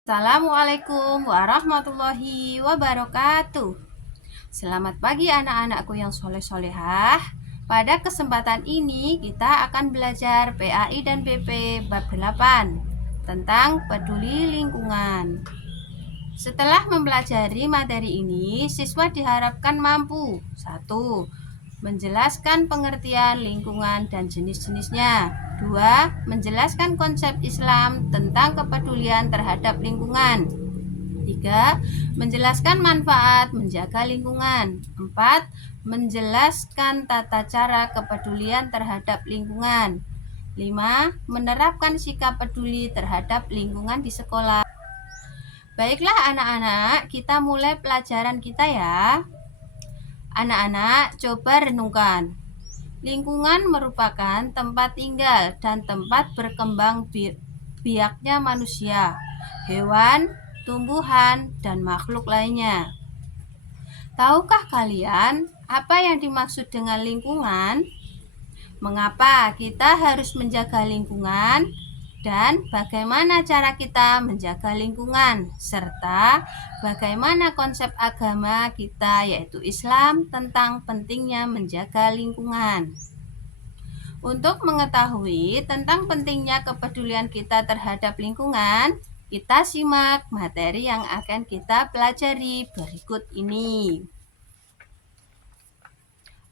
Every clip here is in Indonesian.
Assalamualaikum warahmatullahi wabarakatuh. Selamat pagi anak-anakku yang soleh-solehah. Pada kesempatan ini kita akan belajar PAI dan BP bab 8 tentang peduli lingkungan. Setelah mempelajari materi ini, siswa diharapkan mampu 1. Menjelaskan pengertian lingkungan dan jenis-jenisnya. 2. Menjelaskan konsep Islam tentang kepedulian terhadap lingkungan. 3. Menjelaskan manfaat menjaga lingkungan. 4. Menjelaskan tata cara kepedulian terhadap lingkungan. 5. Menerapkan sikap peduli terhadap lingkungan di sekolah. Baiklah anak-anak, kita mulai pelajaran kita ya. Anak-anak, coba renungkan. Lingkungan merupakan tempat tinggal dan tempat berkembang biaknya manusia, hewan, tumbuhan, dan makhluk lainnya. Tahukah kalian apa yang dimaksud dengan lingkungan? Mengapa kita harus menjaga lingkungan? Dan bagaimana cara kita menjaga lingkungan, serta bagaimana konsep agama kita yaitu Islam tentang pentingnya menjaga lingkungan. Untuk mengetahui tentang pentingnya kepedulian kita terhadap lingkungan, kita simak materi yang akan kita pelajari berikut ini.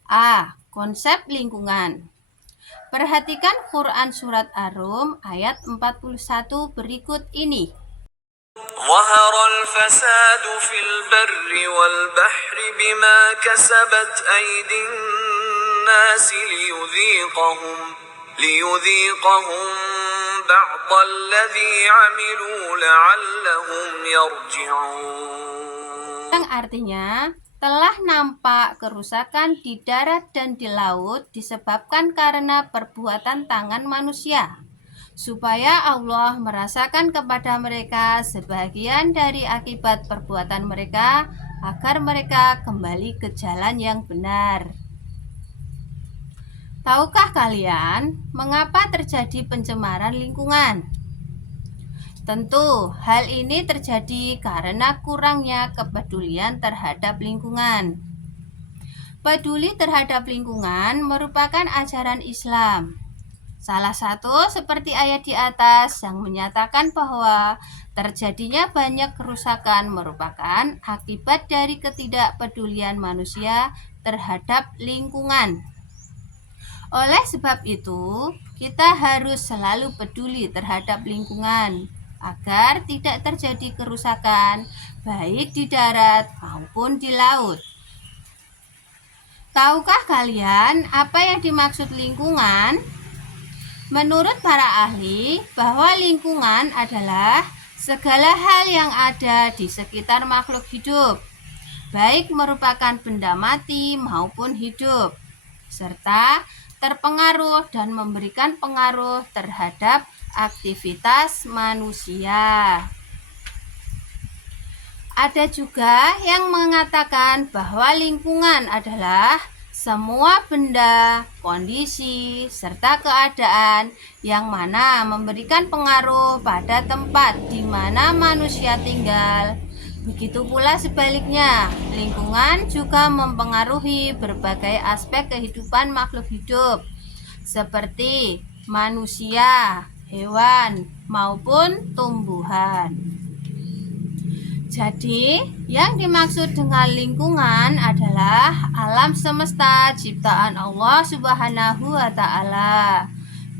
A. Konsep lingkungan. Perhatikan Quran Surat Ar-Rum ayat 41 berikut ini. ظهر الفساد في البر والبحر بما كسبت أيدي الناس ليذيقهم بعض الذي عملوا لعلهم يرجعون. Yang artinya telah nampak kerusakan di darat dan di laut disebabkan karena perbuatan tangan manusia, supaya Allah merasakan kepada mereka sebagian dari akibat perbuatan mereka, agar mereka kembali ke jalan yang benar. Tahukah kalian mengapa terjadi pencemaran lingkungan? Tentu, hal ini terjadi karena kurangnya kepedulian terhadap lingkungan. Peduli terhadap lingkungan merupakan ajaran Islam. Salah satu seperti ayat di atas yang menyatakan bahwa terjadinya banyak kerusakan merupakan akibat dari ketidakpedulian manusia terhadap lingkungan. Oleh sebab itu, kita harus selalu peduli terhadap lingkungan agar tidak terjadi kerusakan baik di darat maupun di laut. Tahukah kalian apa yang dimaksud lingkungan? Menurut para ahli, bahwa lingkungan adalah segala hal yang ada di sekitar makhluk hidup, baik merupakan benda mati maupun hidup, serta terpengaruh dan memberikan pengaruh terhadap aktivitas manusia. Ada juga yang mengatakan bahwa lingkungan adalah semua benda, kondisi, serta keadaan yang mana memberikan pengaruh pada tempat di mana manusia tinggal. Begitu pula sebaliknya, lingkungan juga mempengaruhi berbagai aspek kehidupan makhluk hidup, seperti manusia, hewan, maupun tumbuhan. Jadi, yang dimaksud dengan lingkungan adalah alam semesta ciptaan Allah Subhanahu wa Ta'ala,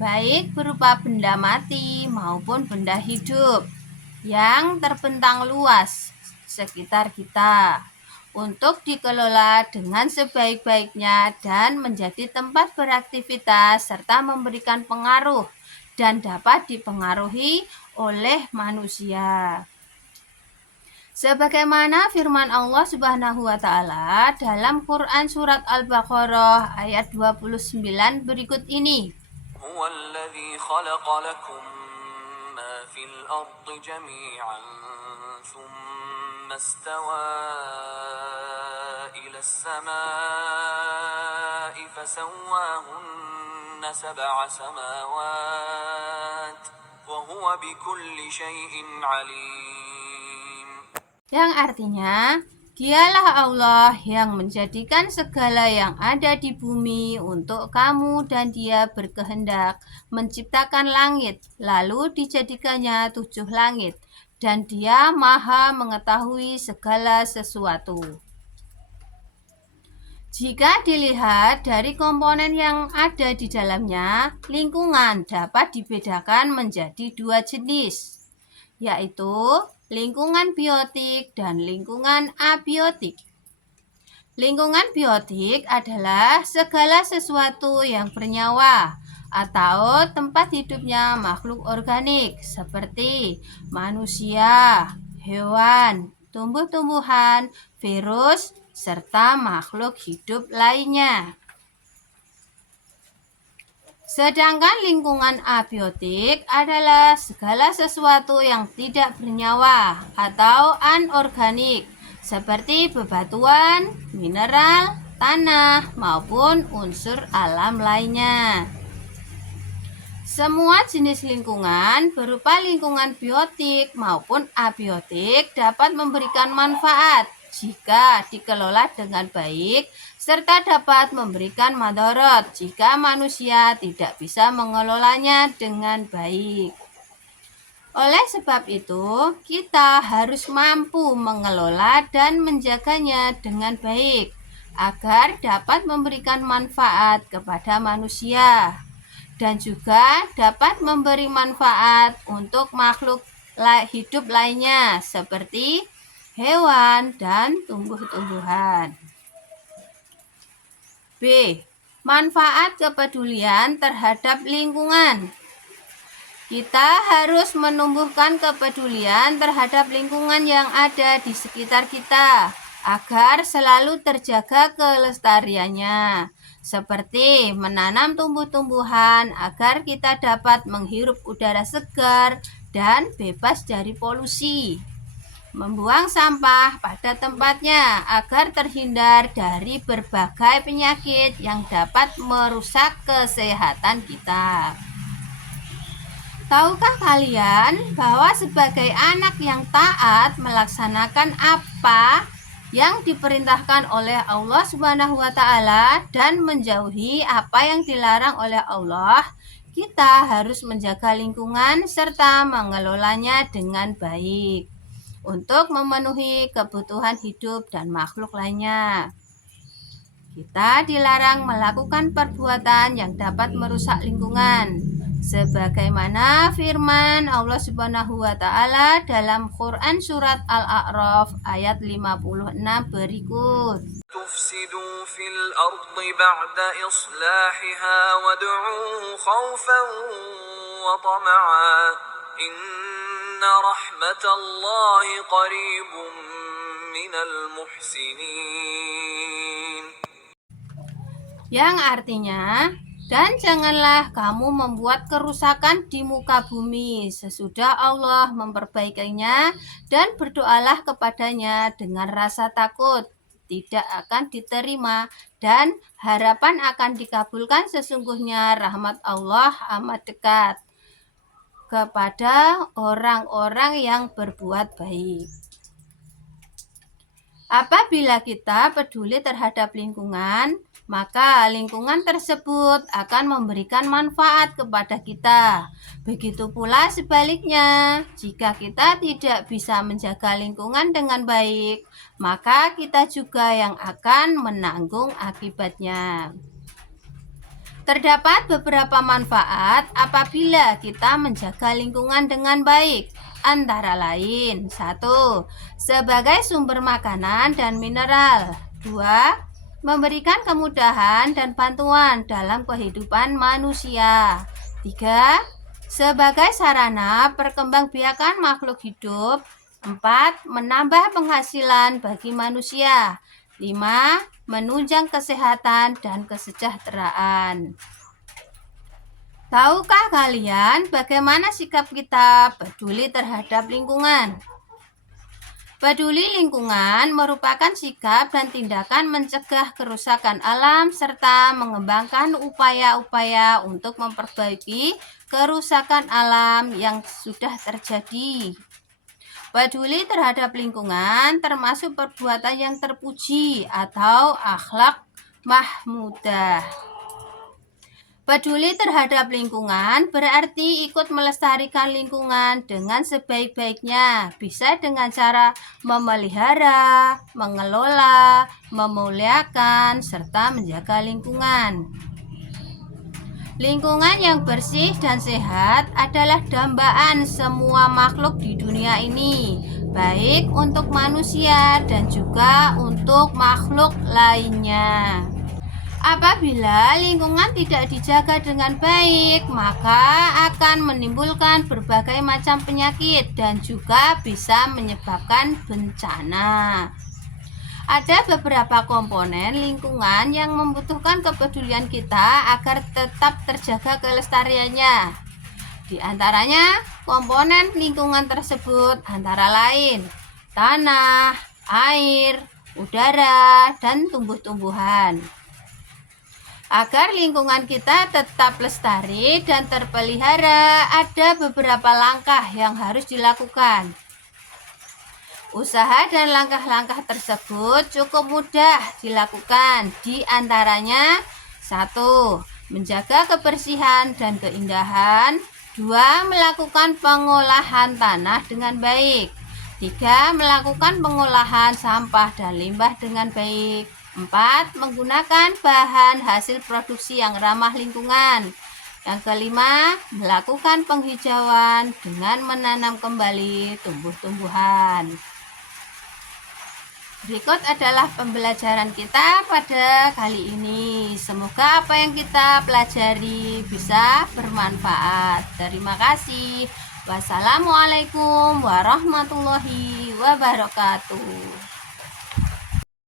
baik berupa benda mati maupun benda hidup yang terbentang luas sekitar kita untuk dikelola dengan sebaik-baiknya dan menjadi tempat beraktivitas serta memberikan pengaruh dan dapat dipengaruhi oleh manusia. Sebagaimana firman Allah Subhanahu wa Ta'ala dalam Quran Surat Al-Baqarah ayat 29 berikut ini. هو الذي خلق لكم ما في الأرض جميعا ثم استوى إلى السماء فسواهن سبع سماوات وهو بكل شيء عليم. Yang artinya, Dialah Allah yang menjadikan segala yang ada di bumi untuk kamu dan Dia berkehendak menciptakan langit, lalu dijadikannya 7 langit, dan Dia Maha mengetahui segala sesuatu. Jika dilihat dari komponen yang ada di dalamnya, lingkungan dapat dibedakan menjadi 2 jenis, yaitu lingkungan biotik dan lingkungan abiotik. Lingkungan biotik adalah segala sesuatu yang bernyawa atau tempat hidupnya makhluk organik seperti manusia, hewan, tumbuh-tumbuhan, virus, serta makhluk hidup lainnya. Sedangkan lingkungan abiotik adalah segala sesuatu yang tidak bernyawa atau anorganik seperti bebatuan, mineral, tanah, maupun unsur alam lainnya. Semua jenis lingkungan berupa lingkungan biotik maupun abiotik dapat memberikan manfaat jika dikelola dengan baik, serta dapat memberikan madharat jika manusia tidak bisa mengelolanya dengan baik. Oleh sebab itu, kita harus mampu mengelola dan menjaganya dengan baik agar dapat memberikan manfaat kepada manusia dan juga dapat memberi manfaat untuk makhluk hidup lainnya seperti hewan dan tumbuh-tumbuhan. B. Manfaat kepedulian terhadap lingkungan. Kita harus menumbuhkan kepedulian terhadap lingkungan yang ada di sekitar kita agar selalu terjaga kelestariannya, seperti menanam tumbuh-tumbuhan agar kita dapat menghirup udara segar dan bebas dari polusi, membuang sampah pada tempatnya agar terhindar dari berbagai penyakit yang dapat merusak kesehatan kita. Tahukah kalian bahwa sebagai anak yang taat melaksanakan apa yang diperintahkan oleh Allah Subhanahu wa taala dan menjauhi apa yang dilarang oleh Allah, kita harus menjaga lingkungan serta mengelolanya dengan baik untuk memenuhi kebutuhan hidup dan makhluk lainnya. Kita dilarang melakukan perbuatan yang dapat merusak lingkungan, sebagaimana firman Allah Subhanahu wa taala dalam Quran surat Al-A'raf ayat 56 berikut. تفسدوا في الأرض بعد إصلاحها وادعوه خوفا وطمعا إن رحمة الله قريب من المحسنين. Yang artinya, dan janganlah kamu membuat kerusakan di muka bumi sesudah Allah memperbaikinya, dan berdoalah kepadanya dengan rasa takut tidak akan diterima dan harapan akan dikabulkan. Sesungguhnya rahmat Allah amat dekat kepada orang-orang yang berbuat baik. Apabila kita peduli terhadap lingkungan, maka lingkungan tersebut akan memberikan manfaat kepada kita. Begitu pula sebaliknya, jika kita tidak bisa menjaga lingkungan dengan baik, maka kita juga yang akan menanggung akibatnya. Terdapat beberapa manfaat apabila kita menjaga lingkungan dengan baik, antara lain 1. Sebagai sumber makanan dan mineral. 2. Memberikan kemudahan dan bantuan dalam kehidupan manusia. 3. Sebagai sarana perkembangbiakan makhluk hidup. 4. Menambah penghasilan bagi manusia. 5. Menunjang kesehatan dan kesejahteraan. Tahukah kalian bagaimana sikap kita peduli terhadap lingkungan? Peduli lingkungan merupakan sikap dan tindakan mencegah kerusakan alam serta mengembangkan upaya-upaya untuk memperbaiki kerusakan alam yang sudah terjadi. Peduli terhadap lingkungan termasuk perbuatan yang terpuji atau akhlak mahmudah. Peduli terhadap lingkungan berarti ikut melestarikan lingkungan dengan sebaik-baiknya, bisa dengan cara memelihara, mengelola, memuliakan, serta menjaga lingkungan. Lingkungan yang bersih dan sehat adalah dambaan semua makhluk di dunia ini, baik untuk manusia dan juga untuk makhluk lainnya. Apabila lingkungan tidak dijaga dengan baik, maka akan menimbulkan berbagai macam penyakit dan juga bisa menyebabkan bencana. Ada beberapa komponen lingkungan yang membutuhkan kepedulian kita agar tetap terjaga kelestariannya. Di antaranya, komponen lingkungan tersebut antara lain tanah, air, udara, dan tumbuh-tumbuhan. Agar lingkungan kita tetap lestari dan terpelihara, ada beberapa langkah yang harus dilakukan. Usaha dan langkah-langkah tersebut cukup mudah dilakukan. Di antaranya, 1. Menjaga kebersihan dan keindahan. 2. Melakukan pengolahan tanah dengan baik. 3. Melakukan pengolahan sampah dan limbah dengan baik. 4. Menggunakan bahan hasil produksi yang ramah lingkungan. Yang kelima, melakukan penghijauan dengan menanam kembali tumbuh-tumbuhan. Berikut adalah pembelajaran kita pada kali ini. Semoga apa yang kita pelajari bisa bermanfaat. Terima kasih. Wassalamualaikum warahmatullahi wabarakatuh.